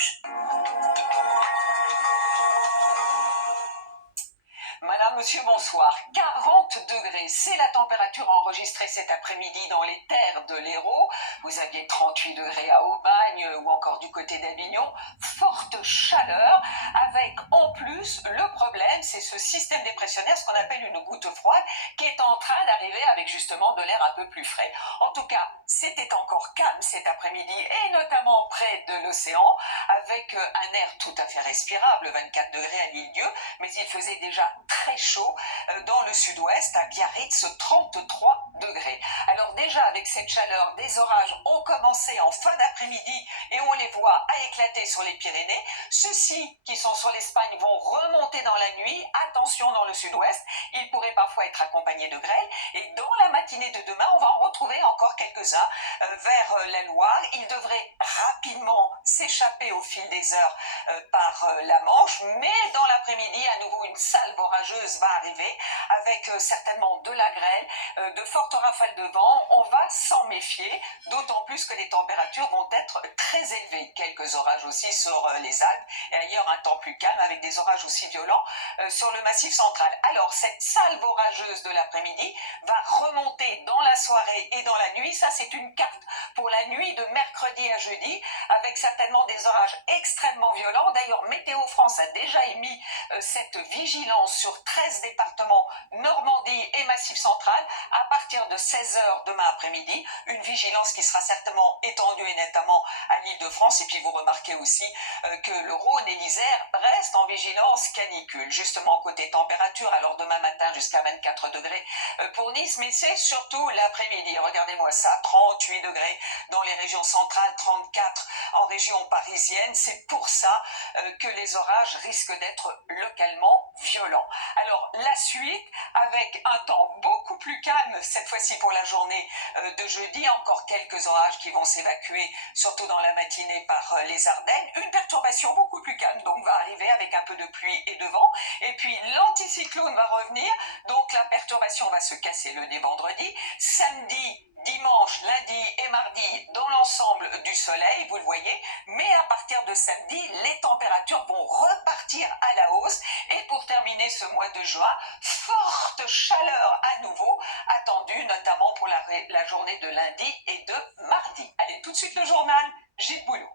Rouge. Madame, monsieur, bonsoir. 40 degrés, c'est la température enregistrée cet après-midi dans les terres de l'Hérault. Vous aviez 38 degrés à Aubagne ou encore du côté d'Avignon. Forte chaleur avec en plus le problème, c'est ce système dépressionnaire, ce qu'on appelle une goutte froide, qui est en train d'arriver avec justement de l'air un peu plus frais. En tout cas, c'était encore calme cet après-midi et notamment près de l'océan avec un air tout à fait respirable, 24 degrés à l'Île-Dieu, mais il faisait déjà très chaud dans le sud-ouest, à Biarritz, 33 degrés. Alors déjà, avec cette chaleur, des orages ont commencé en fin d'après-midi et on les voit à éclater sur les Pyrénées. Ceux-ci qui sont sur l'Espagne vont remonter dans la nuit. Attention dans le sud-ouest, ils pourraient parfois être accompagnés de grêle. Et dans la matinée de demain, on va en retrouver encore quelques-uns vers la Loire. Ils devraient rapidement s'échapper au fil des heures par la Manche, mais dans l'après-midi, à nouveau, une salve orageuse va arriver avec certainement de la grêle, de fortes rafales de vent. On va s'en méfier, d'autant plus que les températures vont être très élevées. Quelques orages aussi sur les Alpes et ailleurs un temps plus calme avec des orages aussi violents sur le Massif central. Alors cette salve orageuse de l'après-midi va remonter dans la soirée et dans la nuit. Ça, c'est une carte pour la nuit de mercredi à jeudi avec certainement des orages extrêmement violents. D'ailleurs, Météo France a déjà émis cette vigilance sur 13 départements, Normandie et Massif central, à partir de 16h demain après-midi. Une vigilance qui sera certainement étendue et notamment à l'Île-de-France. Et puis vous remarquez aussi que le Rhône et l'Isère restent en vigilance canicule. Justement, côté température, alors demain matin jusqu'à 24 degrés pour Nice, mais c'est surtout l'après-midi. Regardez-moi ça, 38 degrés dans les régions centrales, 34 en région parisienne. C'est pour ça que les orages risquent d'être localement violents. Alors la suite, avec un temps beaucoup plus calme cette fois-ci pour la journée de jeudi, encore quelques orages qui vont s'évacuer, surtout dans la matinée par les Ardennes. Une perturbation beaucoup plus calme donc va arriver avec un peu de pluie et de vent. Et puis l'anticyclone va revenir, donc la perturbation va se casser le dès vendredi. Samedi, dimanche, lundi et mardi dans l'ensemble du soleil, vous le voyez, mais à partir de samedi, les températures vont repartir à la hausse et pour terminer ce mois de juin, forte chaleur à nouveau attendue notamment pour la journée de lundi et de mardi. Allez, tout de suite le journal, Gilles Boulot.